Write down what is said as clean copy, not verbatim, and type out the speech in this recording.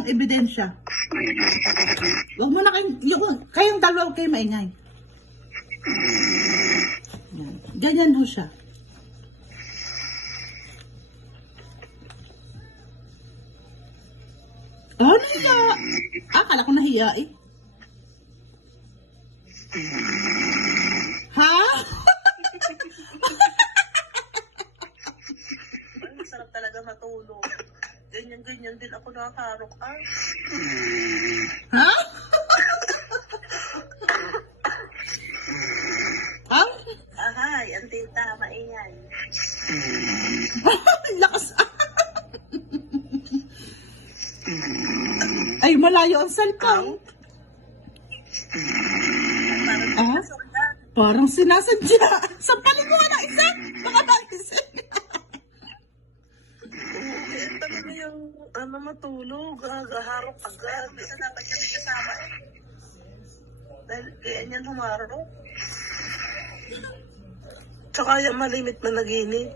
ng ebidensya. Huwag mo na kayong dalawa huwag kayo maingay. Yan. Ganyan ho siya. Oh, nahiya. Akala ko nahiya eh. Ha? Ay, sarap talaga matulog. Ganyan-ganyan din ako nakakarok. Ay, Ha? Ha? ahay, ang tita, maingay. Lakas. Ay, malayo ang cellphone. Parang Ah? nasundan. Parang sinasadya. Sampalin mo nga na isa. Baka magising. Kaya talaga yung matulog, harok agad. Bisa dapat kami kasama eh. Dahil kaya niyan humarok. Tsaka yung malimit na naginip.